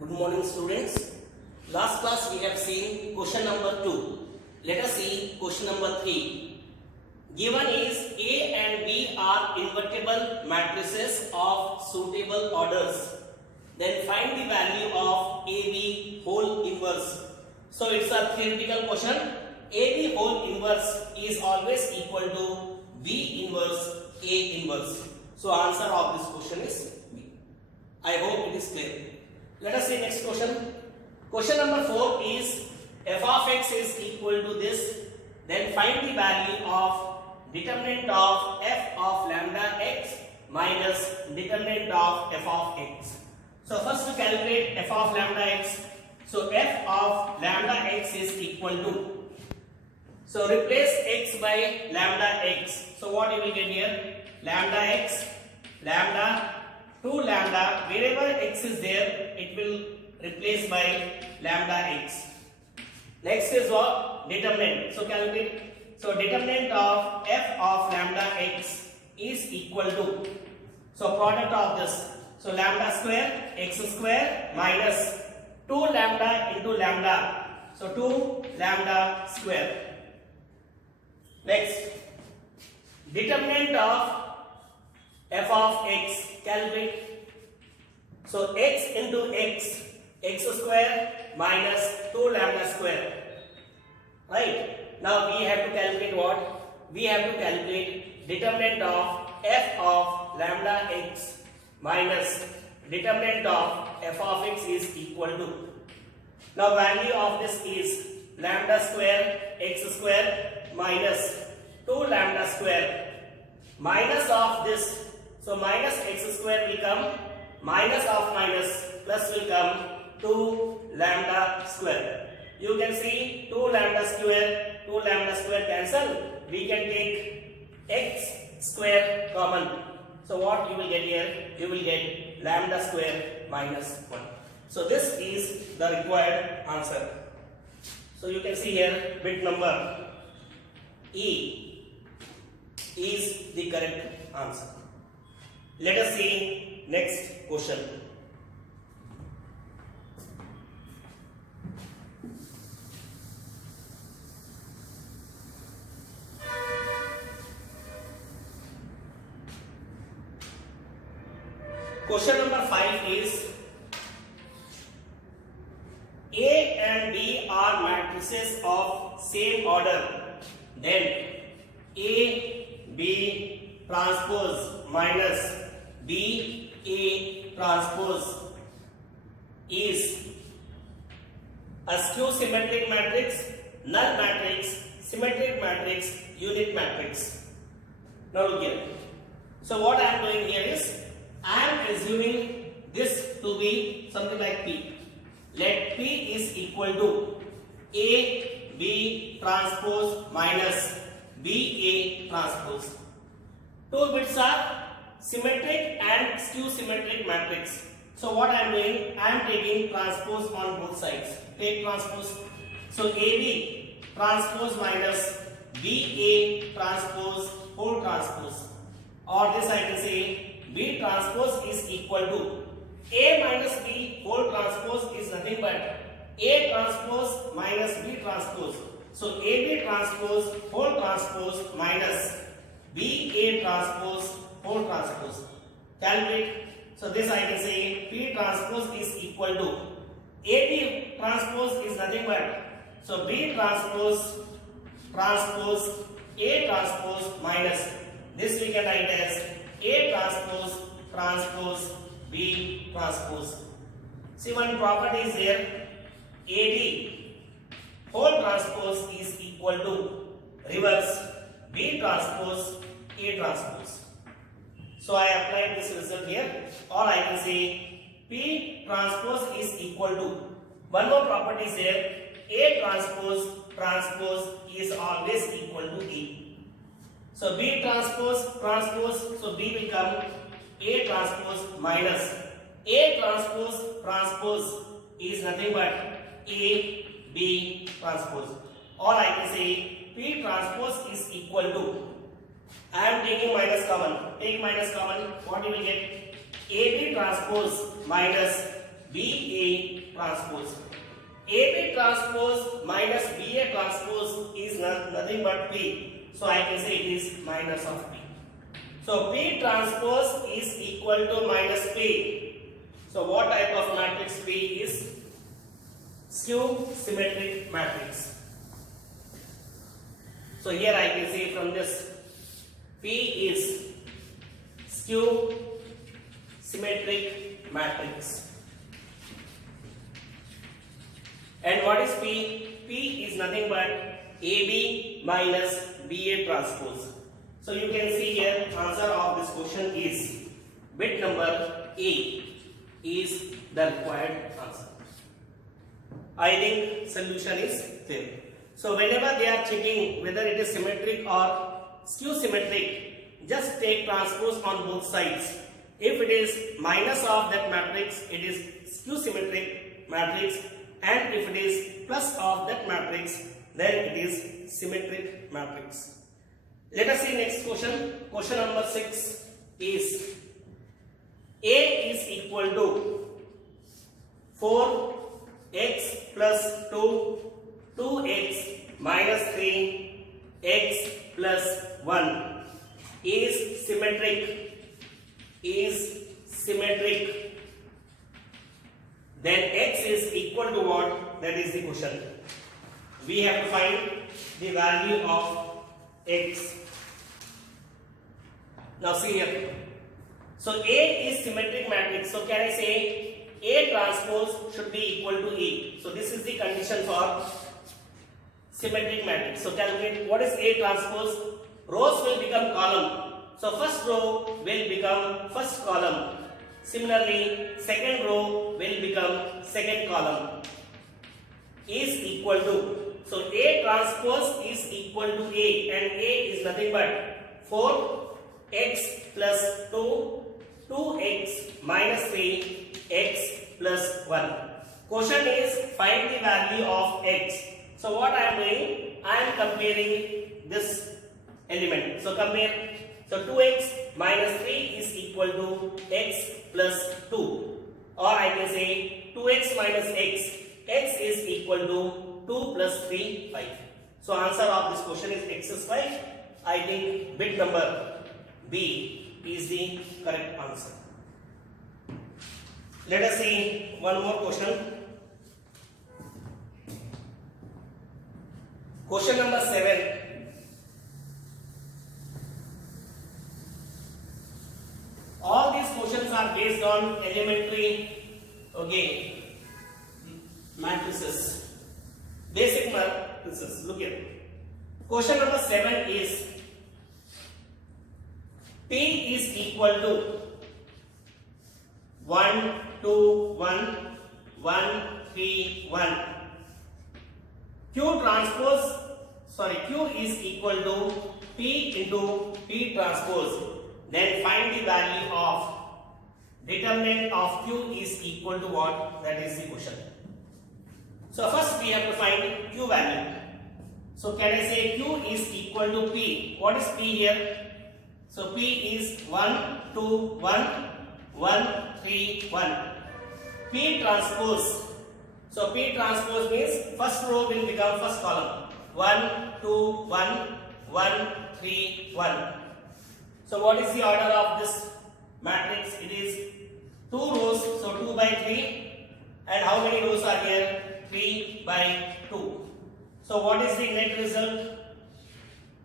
Good morning, students. Last class we have seen question number 2. Let us see question number 3. Given is A and B are invertible matrices of suitable orders. Then find the value of AB whole inverse. So it's a theoretical question. AB whole inverse is always equal to V inverse A inverse. So answer of this question is B. I hope it is clear. Let us see next question. Question number 4 is f of x is equal to this. Then find the value of determinant of f of lambda x minus determinant of f of x. So first we calculate f of lambda x. So f of lambda x is equal to. So replace x by lambda x. So what you will get here? Lambda x, lambda, 2 lambda, wherever x is there, it will replace by lambda x. Next is what? Determinant. So calculate. So determinant of f of lambda x is equal to. So product of this. So lambda square, x square minus 2 lambda into lambda. So 2 lambda square. Next, determinant of f of x, calculate. So x into x, x square minus 2 lambda square. Right? Now we have to calculate what? We have to calculate determinant of f of lambda x minus determinant of f of x is equal to. Now value of this is lambda square x square minus 2 lambda square minus of this. So minus x square will come, minus of minus plus will come 2 lambda square. You can see 2 lambda square cancel. We can take x square common. So what you will get here? You will get lambda square minus 1. So this is the required answer. So you can see here bit number E is the correct answer. Let us see next question. Question number 5 is A and B are matrices of same order. Then A, B transpose minus B, A transpose is a skew symmetric matrix, null matrix, symmetric matrix, unit matrix. Now look here. So what I am doing here is I am assuming this to be something like P. Let P is equal to A, B transpose minus B, A transpose. Two bits are symmetric and skew symmetric matrix. So what I am doing? I am taking transpose on both sides. Take transpose. So AB transpose minus BA transpose whole transpose. Or this I can say B transpose is equal to A minus B whole transpose is nothing but A transpose minus B transpose. So AB transpose whole transpose minus BA transpose whole transpose. Calculate. So this I can say P transpose is equal to AB transpose is nothing but so B transpose A transpose minus this we can write as A transpose B transpose. See one property is there. AB whole transpose is equal to reverse B transpose A transpose. So I applied this result here, or I can say P transpose is equal to one more property is there. A transpose is always equal to A. So B transpose, so B will come A transpose minus A transpose is nothing but A, B transpose. Or I can say P transpose is equal to, I am taking minus common. Take minus common, what you will get? AB transpose minus BA transpose. AB transpose minus BA transpose is nothing but P. So I can say it is minus of P. So P transpose is equal to minus P. So what type of matrix P is? Skew symmetric matrix. So here I can say from this P is skew symmetric matrix. And what is P? P is nothing but AB minus BA transpose. So you can see here answer of this question is bit number A is the required answer. I think solution is clear. So whenever they are checking whether it is symmetric or skew symmetric, just take transpose on both sides. If it is minus of that matrix, it is skew symmetric matrix, and if it is plus of that matrix, then it is symmetric matrix. Let us see next question. Question number 6 is A is equal to 4x plus 2, 2x minus 3, x plus 1 is symmetric. Then x is equal to what? That is the question. We have to find the value of x. Now see here. So A is symmetric matrix. So can I say A transpose should be equal to A. So this is the condition for symmetric matrix. So calculate what is A transpose. Rows will become column. So first row will become first column. Similarly, second row will become second column. Is equal to. So A transpose is equal to A, and A is nothing but 4x plus 2, 2x minus 3, x plus 1. Question is find the value of x. So what I am doing? I am comparing this element. So compare. So 2x minus 3 is equal to x plus 2. Or I can say 2x minus x. X is equal to 2 plus 3, 5. So answer of this question is x is 5. I think bit number B is the correct answer. Let us see one more question. Question number 7. All these questions are based on elementary, matrices, basic matrices. Look here. Question number 7 is P is equal to 1, 2, 1, 1, 3, 1. Q is equal to P into P transpose. Then find the value of determinant of Q is equal to what? That is the question. So first we have to find Q value. So can I say Q is equal to P? What is P here? So P is 1, 2, 1, 1, 3, 1. P transpose. So P transpose means first row will become first column. 1, 2, 1, 1, 3, 1. So what is the order of this matrix? It is 2 rows, so 2 by 3. And how many rows are here? 3 by 2. So what is the net result?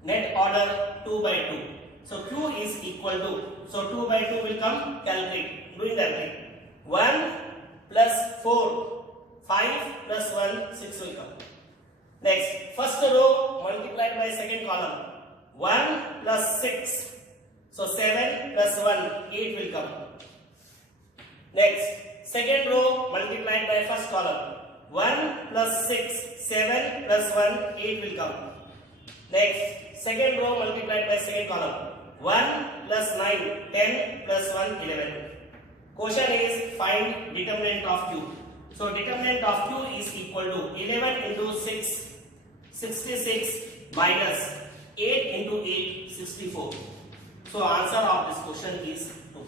Net order 2 by 2. So Q is equal to, so 2 by 2 will come, calculate, doing that way. 1 plus 4, 5 plus 1, 6 will come. Next, first row multiplied by second column. 1 plus 6. So 7 plus 1, 8 will come. Next, second row multiplied by first column. 1 plus 6, 7 plus 1, 8 will come. Next, second row multiplied by second column. 1 plus 9, 10 plus 1, 11. Question is find determinant of Q. So determinant of Q is equal to 11 into 6, 66 minus 8 into 8, 64. So answer of this question is 2.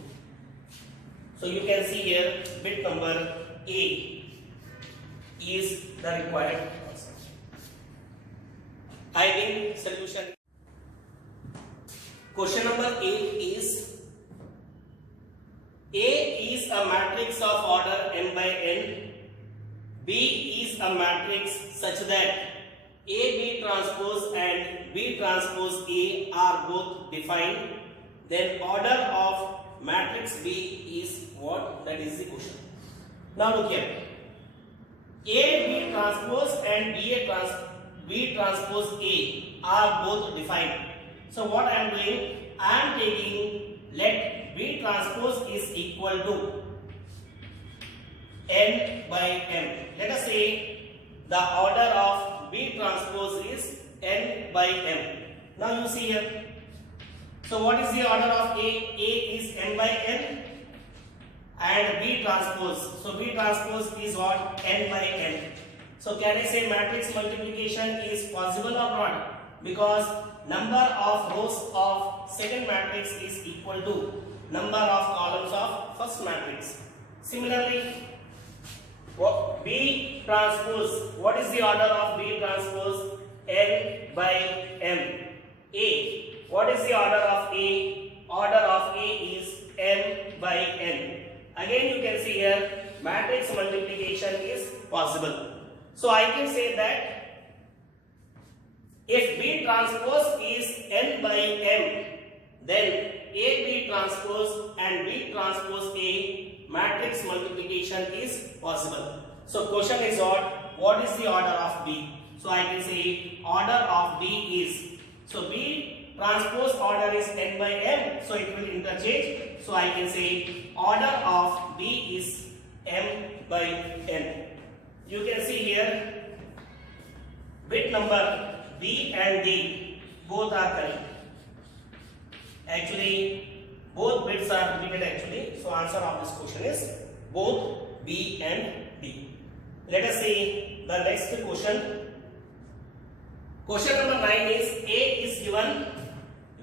So you can see here bit number A is the required answer. I think solution. Question number 8 is A is a matrix of order m by n. B is a matrix such that A B transpose and B transpose A are both defined. Then order of matrix B is what? That is the question. Now look here. A B transpose and B transpose A are both defined. So what I am doing? I am taking, let B transpose is equal to n by m. Let us say the order of B transpose is n by m. Now you see here. So what is the order of A? A is n by n and B transpose. So B transpose is what? N by n. So can I say matrix multiplication is possible or not? Because number of rows of second matrix is equal to number of columns of first matrix. Similarly, B transpose, what is the order of B transpose? N by m. A, what is the order of A? Order of A is m by n. Again you can see here matrix multiplication is possible. So I can say that if B transpose is n by m, then A B transpose and B transpose A matrix multiplication is possible. So question is what is the order of B? So I can say order of B is, so B transpose order is n by m, so it will interchange. So I can say order of B is m by n. You can see here bit number B and D both are correct. Actually both bits are repeated actually. So answer of this question is both B and D. Let us see the next question. Question number 9 is A is given.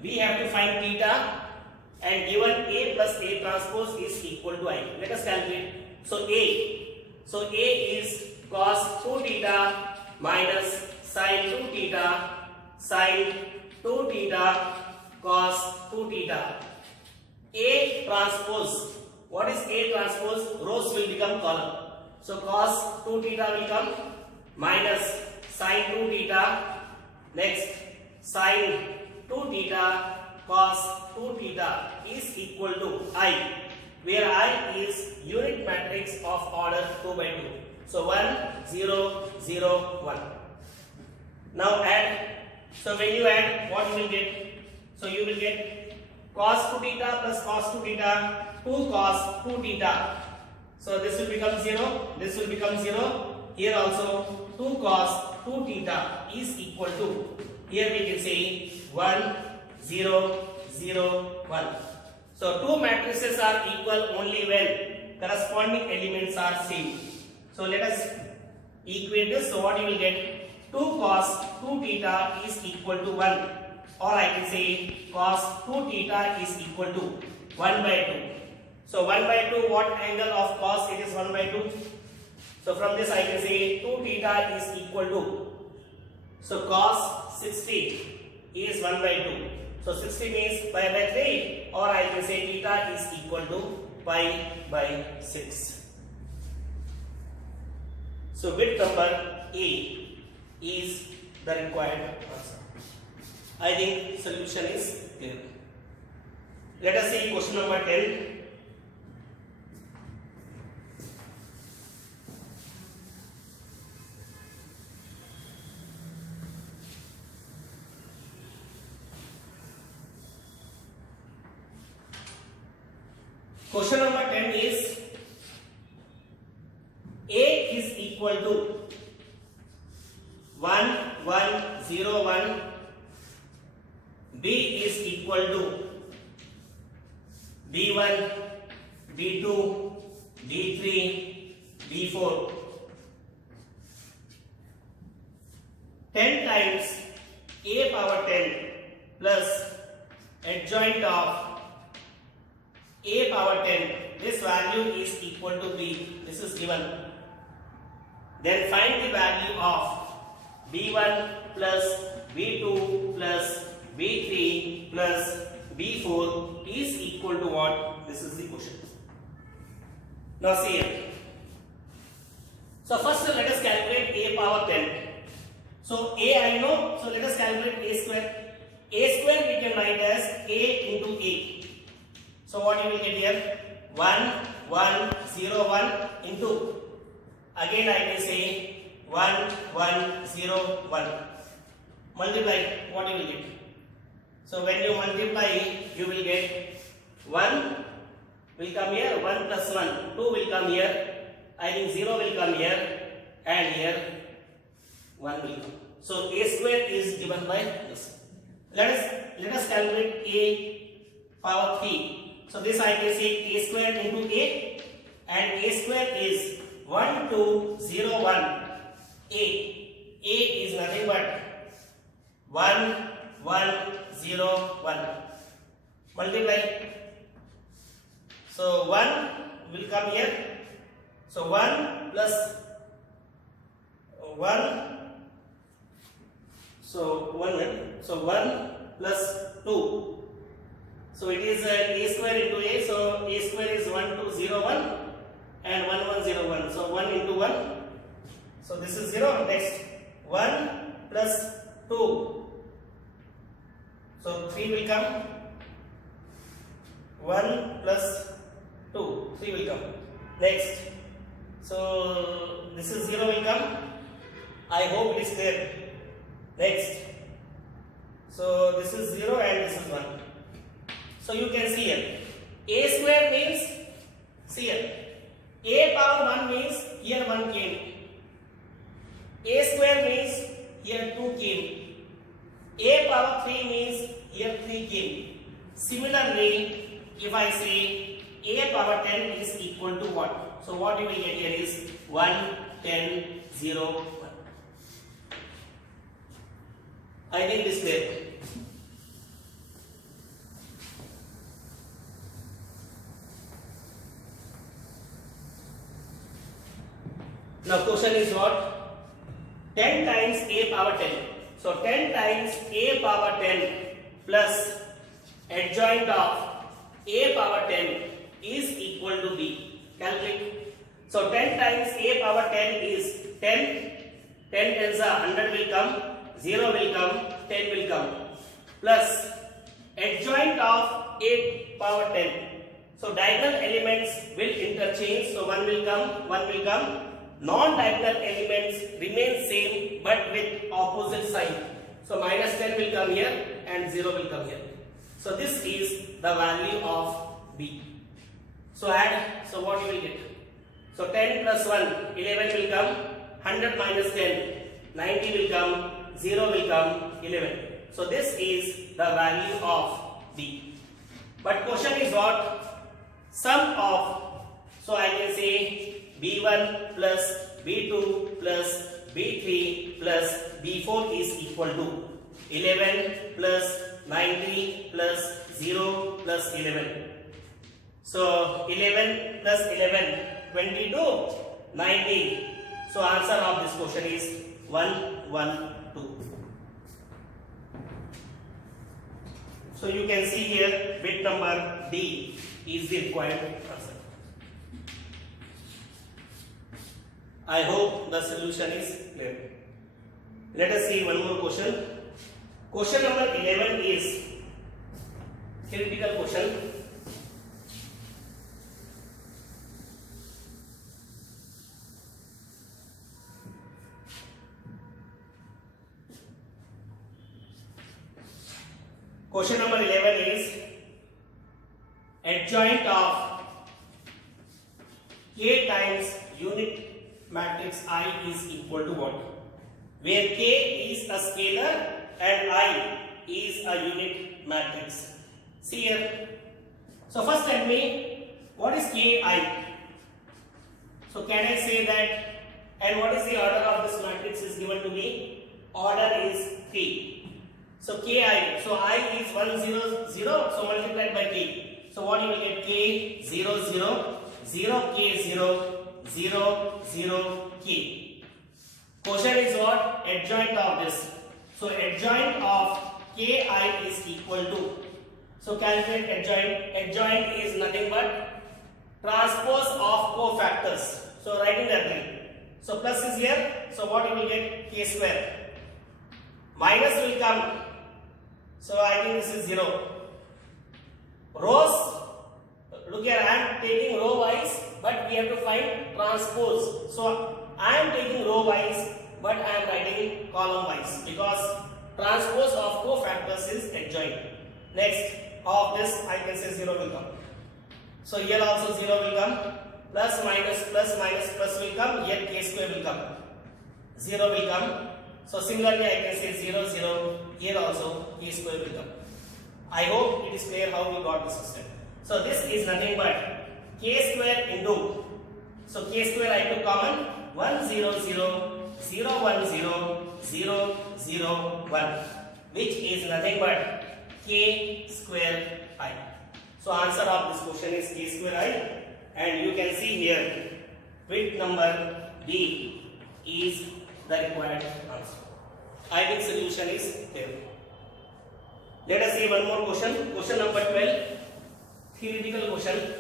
We have to find theta and given A plus A transpose is equal to I. Let us calculate. So A is cos 2 theta minus sin 2 theta sin 2 theta cos 2 theta. A transpose, what is A transpose? Rows will become column. So cos 2 theta will come minus sin 2 theta, next sin 2 theta cos 2 theta is equal to I, where I is unit matrix of order 2 by 2. So 1, 0, 0, 1. Now add. So when you add, what you will get? So you will get cos 2 theta plus cos 2 theta, 2 cos 2 theta. So this will become 0, this will become 0. Here also 2 cos 2 theta is equal to, here we can say 1, 0, 0, 1. So two matrices are equal only when corresponding elements are same. So let us equate this. So what you will get? 2 cos 2 theta is equal to 1, or I can say cos 2 theta is equal to 1 by 2. So 1 by 2, what angle of cos? It is 1 by 2. So from this I can say 2 theta is equal to, so cos 60 is 1 by 2. So 60 means pi by 3, or I can say theta is equal to pi by 6. So bit number A is the required answer. I think solution is clear. Let us see question number 10. Question number 10 is A is equal to 1, 1, 0, 1. B is equal to B1, B2, B3, B4. 10 times A power 10 plus adjoint of A power 10 this value is equal to b, this is given, then find the value of b1 plus b2 plus b3 plus b4 is equal to what? This is the question. Now see here. So first let us calculate a power 10. So a I know, so let us calculate a square. A square we can write as a into a. So what you will get here? 1, 1, 0, 1 into. Again I can say 1, 1, 0, 1. Multiply, what you will get? So when you multiply, you will get 1 will come here, 1 plus 1, 2 will come here, I think 0 will come here, and here 1 will come. So a square is given by this. Let us calculate a power 3. So this I can say a square into a, and a square is 1, 2, 0, 1. A is nothing but 1, 1, 0, 1. Multiply. So 1 will come here. So 1 plus 1. So 1 plus 2. So it is a square into a. So a square is 1, 2, 0, 1 and 1, 1, 0, 1. So 1 into 1. So this is 0. Next 1 plus 2. So 3 will come. 1 plus 2. 3 will come. Next. So this is 0 will come. I hope it is clear. Next. So this is 0 and this is 1. So you can see here. A square means, see here. A power 1 means here 1 came. A square means here 2 came. A power 3 means here 3 came. Similarly, if I say a power 10 is equal to what? So what you will get here is 1, 10, 0, 1. I think this clear. Now question is what? 10 times a power 10. So 10 times a power 10 plus adjoint of a power 10 is equal to b. Calculate. So 10 times a power 10 is 10. 10 tens are 100 will come, 0 will come, 10 will come. Plus adjoint of a power 10. So diagonal elements will interchange. So 1 will come, 1 will come. Non-diagonal elements remain same but with opposite sign. So minus 10 will come here and 0 will come here. So this is the value of b. So add, so what you will get? So 10 plus 1, 11 will come, 100 minus 10, 90 will come, 0 will come, 11. So this is the value of b. But question is what? Sum of, so I can say b1 plus b2 plus b3 plus b4 is equal to 11 plus 90 plus 0 plus 11. So 11 plus 11, 22, 90. So answer of this question is 1, 1, 2. So you can see here bit number D is the required answer. I hope the solution is clear. Let us see one more question. Question number 11 is theoretical question. Question number 11 is adjoint of K times unit matrix I is equal to what? Where K is a scalar and I is a unit matrix. See here. So first tell me what is Ki? So can I say that, and what is the order of this matrix is given to me? Order is 3. So Ki, so I is 1, 0, 0, so multiplied by K. So what you will get? K 0 0 0 K 0 0 0 K. Question is what? Adjoint of this. So adjoint of Ki is equal to. So calculate adjoint. Adjoint is nothing but transpose of cofactors. So writing that way. So plus is here. So what you will get? K square. Minus will come. So I think this is 0. Rows. Look here, I am taking row wise, but we have to find transpose. So I am taking row wise, but I am writing column wise because transpose of cofactors is adjoint. Next, of this I can say 0 will come. So here also 0 will come. Plus minus will come. Here K square will come. 0 will come. So similarly I can say 0 0. Here also K square will come. I hope it is clear how we got the system. So this is nothing but K square into. So K square I took common 1 0 0 0 1 0 0 0 1, which is nothing but K square I. So answer of this question is K square I, and you can see here bit number B is the required answer. I think solution is here. Let us see one more question. Question number 12, theoretical question.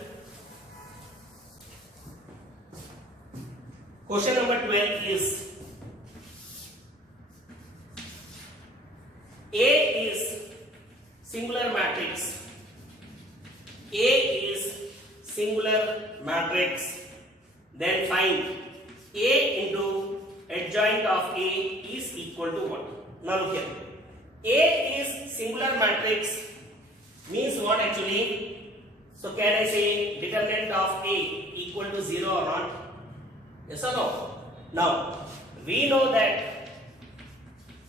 Question number 12 is A is singular matrix. A is singular matrix. Then find A into adjoint of A is equal to what? Now look here. A is singular matrix means what actually? So can I say determinant of A equal to 0 or not? Yes or no? Now we know that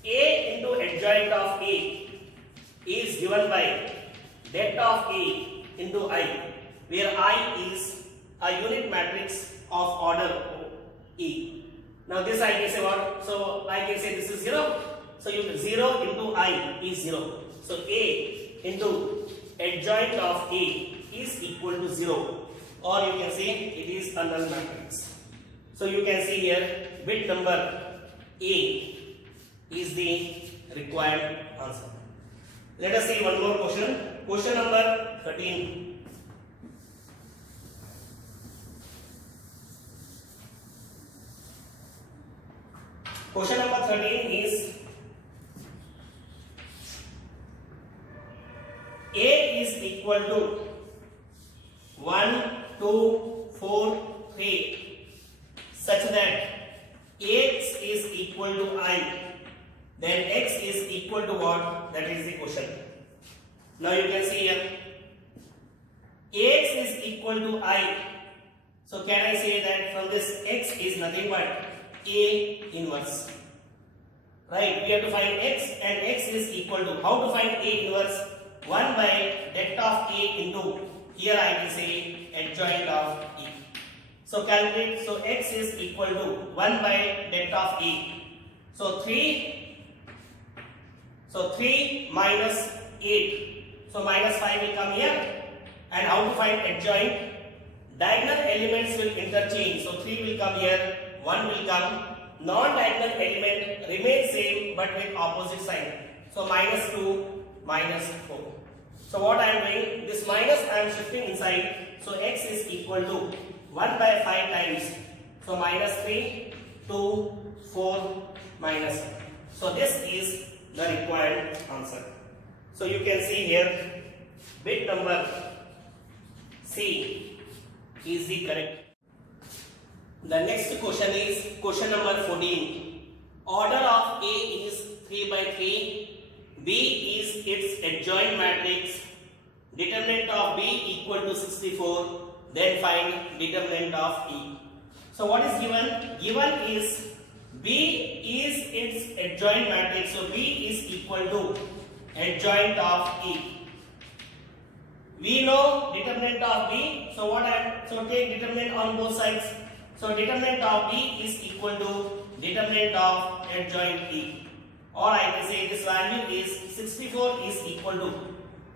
A into adjoint of A is given by det of A into I, where I is a unit matrix of order E. Now this I can say what? So I can say this is 0. So you 0 into I is 0. So A into adjoint of A is equal to 0, or you can say it is a null matrix. So you can see here bit number A is the required answer. Let us see one more question. Question number 13. Question number 13 is A is equal to 1, 2, 4, 3 such that X is equal to I, then X is equal to what? That is the question. Now you can see here X is equal to I. So can I say that from this X is nothing but A inverse, right? We have to find X, and X is equal to, how to find A inverse? 1 by det of A into, here I can say adjoint of E. So calculate. So X is equal to 1 by det of A. So 3 minus 8. So minus 5 will come here. And how to find adjoint? Diagonal elements will interchange. So 3 will come here, 1 will come. Non-diagonal element remains same but with opposite sign. So minus 2, minus 4. So what I am doing, this minus I am shifting inside. So X is equal to 1 by 5 times. So minus 3, 2, 4, minus 1. So this is the required answer. So you can see here bit number C is the correct. The next question is question number 14. Order of A is 3 by 3. B is its adjoint matrix. Determinant of B equal to 64. Then find determinant of E. So what is given? Given is B is its adjoint matrix. So B is equal to adjoint of E. We know determinant of B. So so take determinant on both sides. So determinant of B is equal to determinant of adjoint E. Or I can say this value is 64 is equal to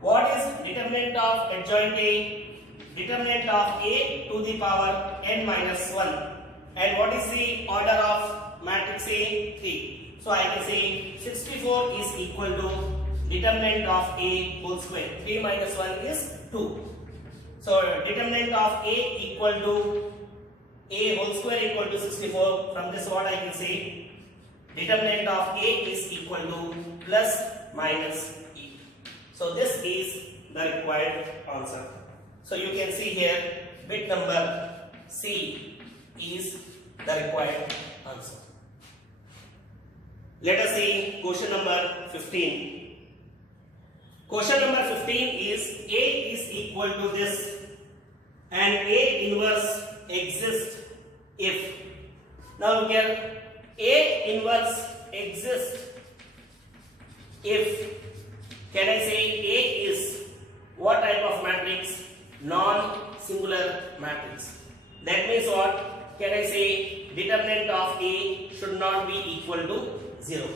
What is determinant of adjoint A? Determinant of A to the power n minus 1. And what is the order of matrix A? 3. So I can say 64 is equal to determinant of A whole square. 3 minus 1 is 2. So determinant of A equal to A whole square equal to 64. From this what I can say? Determinant of A is equal to plus minus E. So this is the required answer. So you can see here bit number C is the required answer. Let us see question number 15. Question number 15 is A is equal to this and A inverse exists if. Now look here, A inverse exists if, can I say A is what type of matrix? Non-singular matrix. That means what? Can I say determinant of A should not be equal to 0.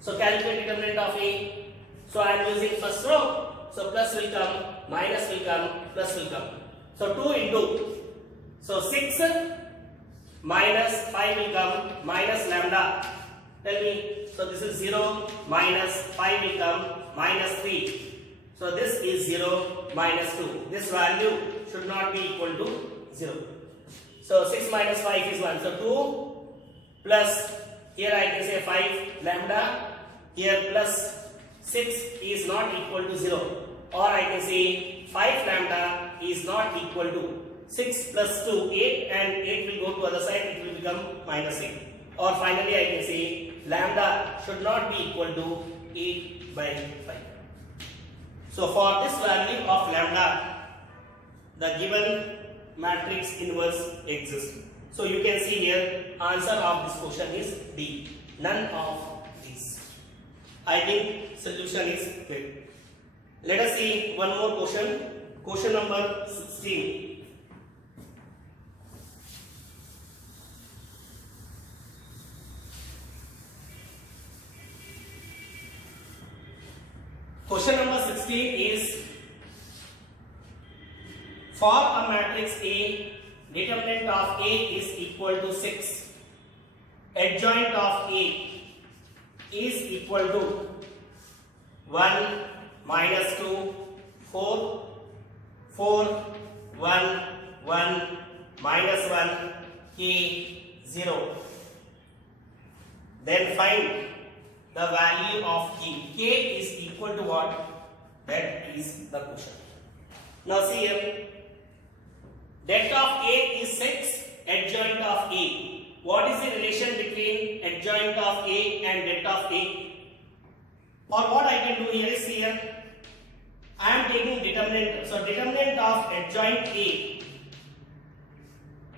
So calculate determinant of A. So I am using first row. So plus will come, minus will come, plus will come. So 2 into, so 6 minus 5 will come, minus lambda. Tell me, so this is 0, minus 5 will come, minus 3. So this is 0, minus 2. This value should not be equal to 0. So 6 minus 5 is 1. So 2 plus, here I can say 5 lambda, here plus 6 is not equal to 0. Or I can say 5 lambda is not equal to 6 plus 2, 8, and 8 will go to other side, it will become minus 8. Or finally I can say lambda should not be equal to 8 by 5. So for this value of lambda, the given matrix inverse exists. So you can see here answer of this question is D. None of these. I think solution is good. Let us see one more question. Question number 16. Question number 16 is, for a matrix A, determinant of A is equal to 6. Adjoint of A is equal to 1, minus 2, 4, 4, 1, 1, minus 1, K, 0. Then find the value of K. K is equal to what? That is the question. Now see here. Det of A is 6, adjoint of A. What is the relation between adjoint of A and det of A? Or what I can do here is here, I am taking determinant. So determinant of adjoint A,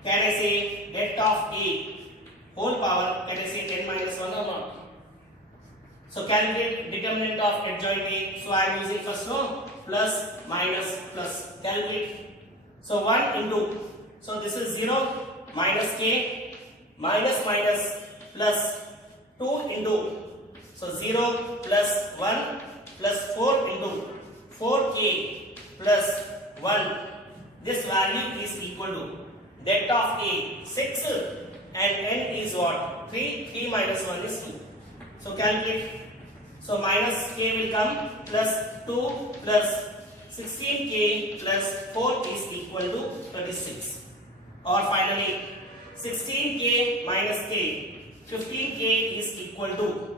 can I say det of A whole power, can I say 10 minus 1 or not? So calculate determinant of adjoint A. So I am using first row, plus, minus, plus. Calculate. So 1 into, so this is 0, minus K, minus minus, plus 2 into, so 0 plus 1 plus 4 into 4K plus 1. This value is equal to det of A 6 and n is what? 3. 3 minus 1 is 2. So calculate. So minus K will come, plus 2 plus 16K plus 4 is equal to 36. Or finally 16K minus K, 15K is equal to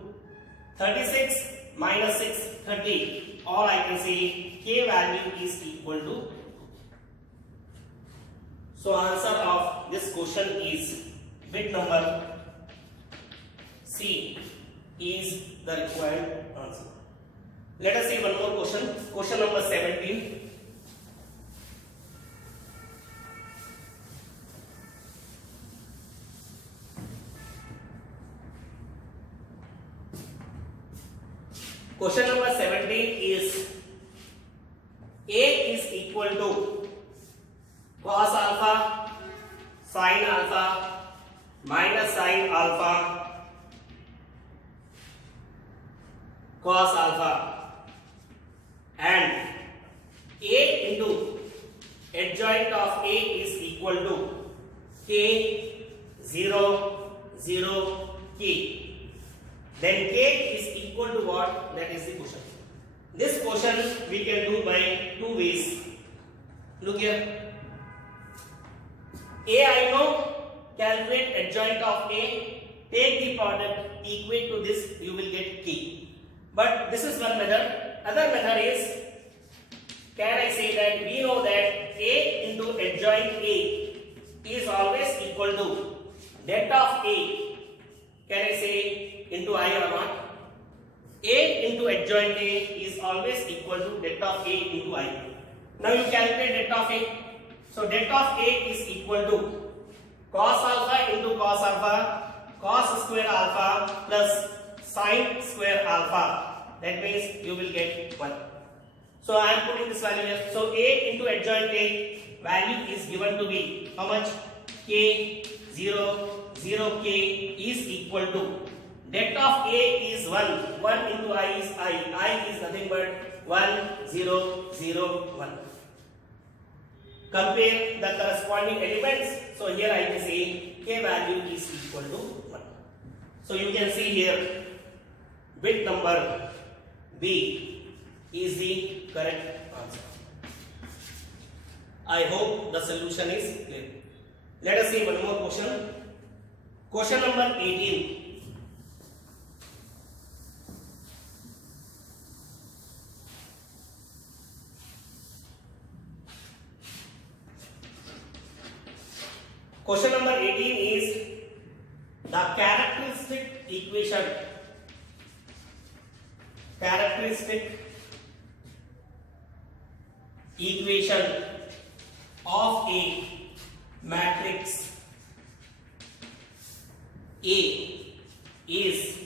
36 minus 6, 30. Or I can say K value is equal to. So answer of this question is bit number C is the required answer. Let us see one more question. Question number 17. Question number 17 is A is equal to cos alpha, sin alpha, minus sin alpha, cos alpha, and A into adjoint of A is equal to K 0 0 K. Then K is equal to what? That is the quotient. This quotient we can do by two ways. Look here. A I know, calculate adjoint of A, take the product, equate to this, you will get K. But this is one method. Other method is, can I say that we know that A into adjoint A is always equal to det of A. Can I say into I or not? A into adjoint A is always equal to det of A into I. Now you calculate det of A. So det of A is equal to cos alpha into cos alpha, cos square alpha plus sin square alpha. That means you will get 1. So I am putting this value here. So A into adjoint A value is given to be how much? K 0 0 K is equal to det of A is 1. 1 into I is I. I is nothing but 1 0 0 1. Compare the corresponding elements. So here I can say K value is equal to 1. So you can see here bit number B is the correct answer. I hope the solution is clear. Let us see one more question. Question number 18. Question number 18 is the characteristic equation of a matrix A is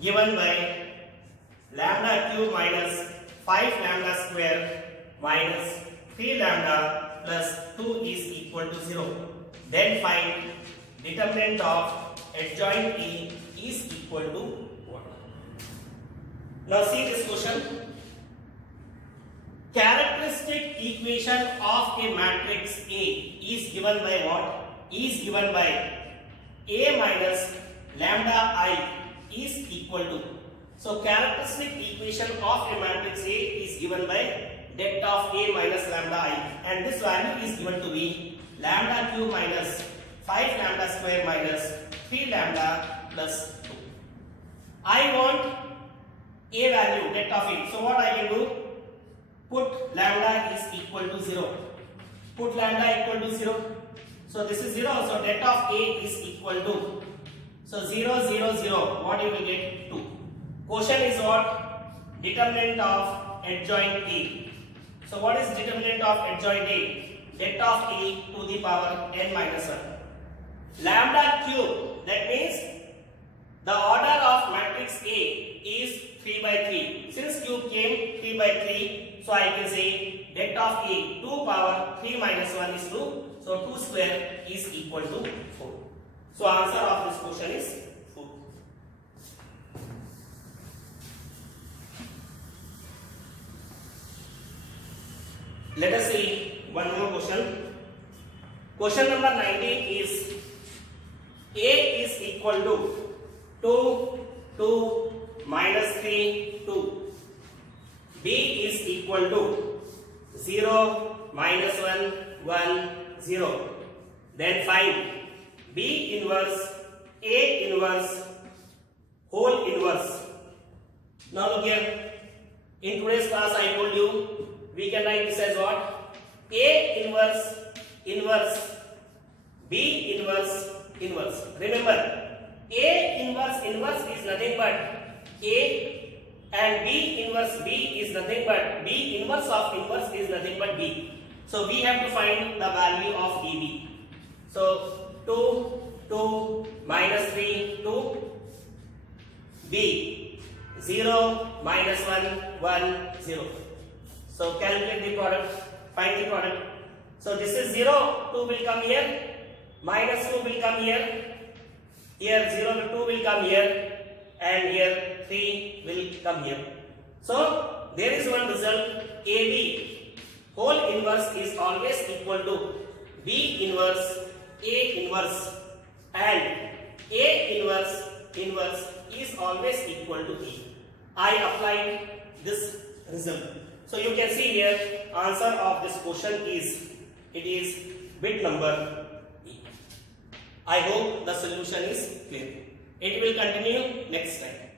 given by lambda cube minus 5 lambda square minus 3 lambda plus 2 is equal to 0. Then find determinant of adjoint A is equal to what? Now see this question. Characteristic equation of a matrix A is given by what? Is given by A minus lambda I is equal to. So characteristic equation of a matrix A is given by det of A minus lambda I, and this value is given to be lambda cube minus 5 lambda square minus 3 lambda plus 2. I want A value, det of A. So what I can do? Put lambda is equal to 0. Put lambda equal to 0. So this is 0. So det of A is equal to. So 0, 0, 0. What you will get? 2. Quotient is what? Determinant of adjoint A. So what is determinant of adjoint A? Det of A to the power n minus 1. Lambda cube. That means the order of matrix A is 3 by 3. Since cube came 3 by 3, so I can say det of A 2 power 3 minus 1 is 2. So 2 square is equal to 4. So answer of this question is 4. Let us see one more question. Question number 19 is A is equal to 2, 2 minus 3, 2. B is equal to 0, minus 1, 1, 0. Then find B inverse, A inverse, whole inverse. Now look here. In today's class I told you we can write this as what? A inverse, inverse, B inverse, inverse. Remember, A inverse, inverse is nothing but A, and B inverse B is nothing but B inverse of inverse is nothing but B. So we have to find the value of EB. So 2, 2 minus 3, 2. B 0 minus 1, 1, 0. So calculate the product, find the product. So this is 0, 2 will come here, minus 2 will come here, here 0, 2 will come here, and here 3 will come here. So there is one result AB whole inverse is always equal to B inverse A inverse and A inverse is always equal to E. I applied this result. So you can see here answer of this question is bit number E. I hope the solution is clear. It will continue next time.